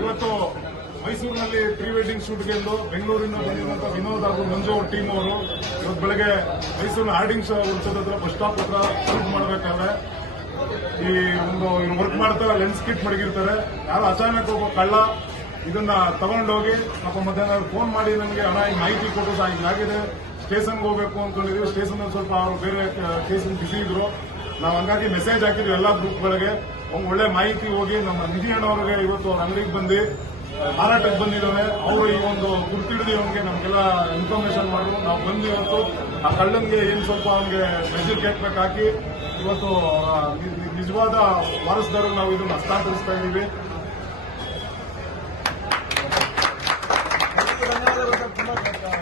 ಇವತ್ತು ಮೈಸೂರಿನಲ್ಲಿ pre wedding shoot ಎಂದು ಬೆಂಗಳೂರಿನ ಬಂದಿರುವಂತಹ ವಿನೋದ್ ಹಾಗೂ ಮಂಜು ಟೀಮ್ ಅವರು ಇವತ್ತು ಬೆಳಗ್ಗೆ ಮೈಸೂರಿನ ಉತ್ಸವದ ಹತ್ರ ಬಸ್ ಸ್ಟಾಪ್ ಹತ್ರ ಶೂಟ್ ಮಾಡಬೇಕಾದ್ರೆ ಈ ಒಂದು ವರ್ಕ್ ಮಾಡ್ತಾರೆ ಲೆನ್ಸ್ ಕಿಟ್ ಮಡಗಿರ್ತಾರೆ. ಯಾರು ಅಚಾನಕ್ ಒಬ್ಬ ಕಳ್ಳ, ಇದನ್ನ ತಗೊಂಡೋಗಿ ಪಾಪ ಮಧ್ಯಾಹ್ನ ಫೋನ್ ಮಾಡಿ ನನಗೆ ಹಣ ಈ ಮಾಹಿತಿ ಕೊಟ್ಟು ಸಹ ಹಿಂಗಾಗಿದೆ ಸ್ಟೇಷನ್ಗೆ ಹೋಗ್ಬೇಕು ಅನ್ಕೊಂಡಿದ್ವಿ ಸ್ಟೇಷನ್ ಸ್ವಲ್ಪ ಅವರು ಬೇರೆ ಸ್ಟೇಷನ್ ಬಿಸಿ ಇದ್ರು. ನಾವು ಹಂಗಾಗಿ ಮೆಸೇಜ್ ಹಾಕಿದ್ವಿ ಎಲ್ಲ ಗ್ರೂಪ್ಗಳಿಗೆ ಒಳ್ಳೆ ಮಾಹಿತಿ ಹೋಗಿ ನಮ್ಮ ನಿಧಿ ಅಣ್ಣವ್ರಿಗೆ ಇವತ್ತು ಅವ್ರ ಅಂಗಡಿಗೆ ಬಂದು ಮಾರಾಟಕ್ಕೆ ಬಂದಿದ್ದಾವೆ ಅವರು ಈ ಒಂದು ಗುರ್ತಿಡಿದು ಅವನಿಗೆ ನಮಗೆಲ್ಲ ಇನ್ಫಾರ್ಮೇಶನ್ ಮಾಡಿದ್ರು. ನಾವು ಬಂದು ಇವತ್ತು ಆ ಕಳ್ಳನಿಗೆ ಏನು ಸ್ವಲ್ಪ ಅವನಿಗೆ ಮೆಜರ್ ಕೇಕ್ಬೇಕು ಹಾಕಿ, ಇವತ್ತು ನಿಜವಾದ ವಾರಸ್ದಾರರು ನಾವು ಇದನ್ನು ಹಸ್ತಾಂತರಿಸ್ತಾ ಇದ್ದೀವಿ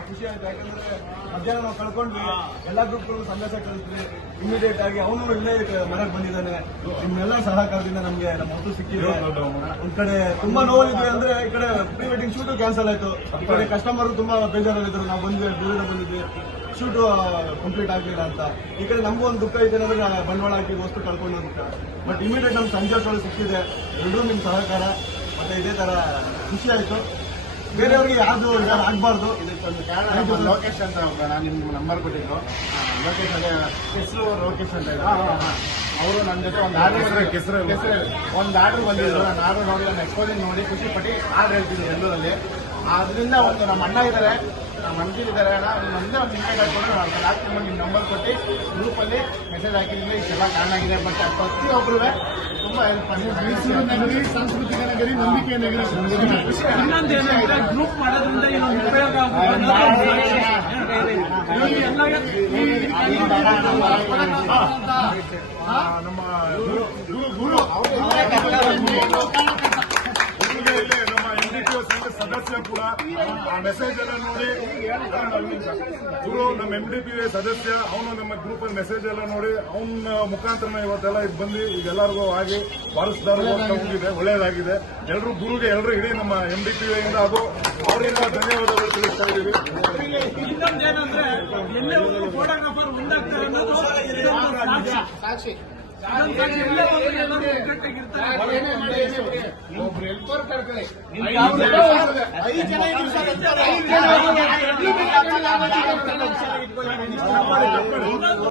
ಖುಷಿ ಆಯ್ತು. ಯಾಕಂದ್ರೆ ಮಧ್ಯಾಹ್ನ ನಾವು ಕಳ್ಕೊಂಡ್ವಿ ಎಲ್ಲಾ ಗ್ರೂಪ್ಗಳು ಸಂದೇಶ ಕಳಿಸ್ತೀವಿ ಇಮಿಡಿಯೇಟ್ ಆಗಿ ಅವನು ಇಲ್ಲೇ ಮನೆಗೆ ಬಂದಿದ್ದಾನೆ. ನಿಮ್ಮೆಲ್ಲ ಸಹಕಾರದಿಂದ ನಮ್ಗೆ ನಮ್ಮ ಹೊತ್ತು ಸಿಕ್ಕಿದೆ. ಒಂದ್ ಕಡೆ ತುಂಬಾ ನೋವಿದ್ವಿ ಅಂದ್ರೆ ಈ ಕಡೆ ಪ್ರೀ ವೆಡ್ಡಿಂಗ್ ಶೂಟ್ ಕ್ಯಾನ್ಸಲ್ ಆಯ್ತು. ಈ ಕಡೆ ಕಸ್ಟಮರ್ ತುಂಬಾ ಬೇಜಾರಲ್ಲಿದ್ರು ನಾವು ಬಂದ್ವಿ ದೂರ ಬಂದಿದ್ವಿ. ಶೂಟ್ ಕಂಪ್ಲೀಟ್ ಆಗ್ಲಿಲ್ಲ ಅಂತ. ಈ ಕಡೆ ನಮಗೂ ಒಂದು ದುಃಖ ಇದೆ ಅಂದ್ರೆ ಬಂಡವಾಳ ಹಾಕಿ ವಸ್ತು ಕಳ್ಕೊಂಡು ದುಃಖ ಬಟ್ ಇಮಿಡಿಯೇಟ್ ನಮ್ಗೆ ಸಂಜೆ ಸಿಕ್ಕಿದೆ. ಎರಡೂ ನಿಮ್ ಸಹಕಾರ. ಮತ್ತೆ ಇದೇ ತರ ಖುಷಿ ಆಯ್ತು. ಬೇರೆಯವ್ರಿಗೆ ಯಾರ್ದು ಇದಾರು ಆಗ್ಬಾರ್ದು. ನಮ್ಮ ಲೋಕೇಶ್ ಅಂತ ಒಬ್ಬ ನಾನು ನಿಮ್ಗೆ ನಂಬರ್ ಕೊಟ್ಟಿದ್ರು. ಲೋಕೇಶ್ ಅದೇ ಹೆಸರು ಲೋಕೇಶ್ ಅಂತ ಅವರು ನನ್ನ ಜೊತೆ ಒಂದು ಆರ್ಡರ್ ಕೆಸರು ಹೆಸರು ಒಂದು ಆರ್ಡರ್ ಬಂದಿದ್ರು. ನಾನು ಆರ್ಡರ್ ನೋಡಿ ನನ್ನ ಎಕ್ಸ್ಪೋಸಿಂಗ್ ನೋಡಿ ಖುಷಿ ಪಟ್ಟು ಆರ್ಡರ್ ಹೇಳ್ತೀನಿ ಎಲ್ಲರಲ್ಲಿ ಅದರಿಂದ ಒಂದು ನಮ್ಮ ಅಣ್ಣ ಇದ್ದಾರೆ. ನಮ್ಮ ಅಂಜಿ ಇದ್ದಾರೆ. ಅಣ್ಣ ಒಂದೇ ಒಂದು ಮೆಸೇಜ್ ಹಾಕೊಂಡು ನಾನು ಹಾಕ್ತೀನಿ ನಿಮ್ಮ ನಂಬರ್ ಕೊಟ್ಟು ಗ್ರೂಪಲ್ಲಿ ಮೆಸೇಜ್ ಹಾಕಿದ್ರೆ ಇಷ್ಟೆಲ್ಲ ಕಾರಣ ಆಗಿದೆ. ಬಟ್ ಪ್ರತಿಯೊಬ್ಬರು ತುಂಬಾ ಹೆಲ್ಪ್ ಮೈಸೂರು ನಗರಿ ಸಾಂಸ್ಕೃತಿಕ ನಗರಿ ನಂಬಿಕೆ ನಗರಿ. ಇನ್ನೊಂದೇನಂದ್ರೆ ಗ್ರೂಪ್ ಮಾಡೋದ್ರಿಂದ ಏನು ಉಪಯೋಗ ನಮ್ಮ ಗುರು ಗುರು- ಗುರು ಇಲ್ಲೇ ಇಲ್ಲೇ ನಮ್ಮ ಎಂಡಿಪಿಒ ಕೂಡ ಆ ಮೆಸೇಜ್ ಎಲ್ಲ ನೋಡಿ. ಗುರು ನಮ್ಮ ಎಂ ಡಿ ಪಿ ಸದಸ್ಯ ಅವನು ನಮ್ಮ ಗ್ರೂಪ್ ಅಲ್ಲಿ ಮೆಸೇಜ್ ಎಲ್ಲ ನೋಡಿ. ಅವನ ಮುಖಾಂತರ ಇವತ್ತೆಲ್ಲ ಇದು ಬಂದು ಈಗ ಎಲ್ಲರಿಗೂ ಆಗಿ ವಾರಸ್ದಾರರು ಹೋಗಿದೆ. ಒಳ್ಳೆಯದಾಗಿದೆ ಎಲ್ಲರೂ ಗುರುಗೆ ಎಲ್ಲರೂ ಇಡೀ ನಮ್ಮ ಎಂ ಡಿ ಪಿ ಇಂದ ಅದು ಅವರಿಂದ ಧನ್ಯವಾದಗಳು ತಿಳಿಸ್ತಾ ಇದ್ದೀವಿ. ಇನ್ನೊಂದೇನಂದ್ರೆ ಫೋಟೋಗ್ರಾಫರ್ ಸಾಕ್ಷಿ. ಒಬ್ರು ಹೆಲ್ಪರ್ ಕರ್ಕೊಳ್ಳಿ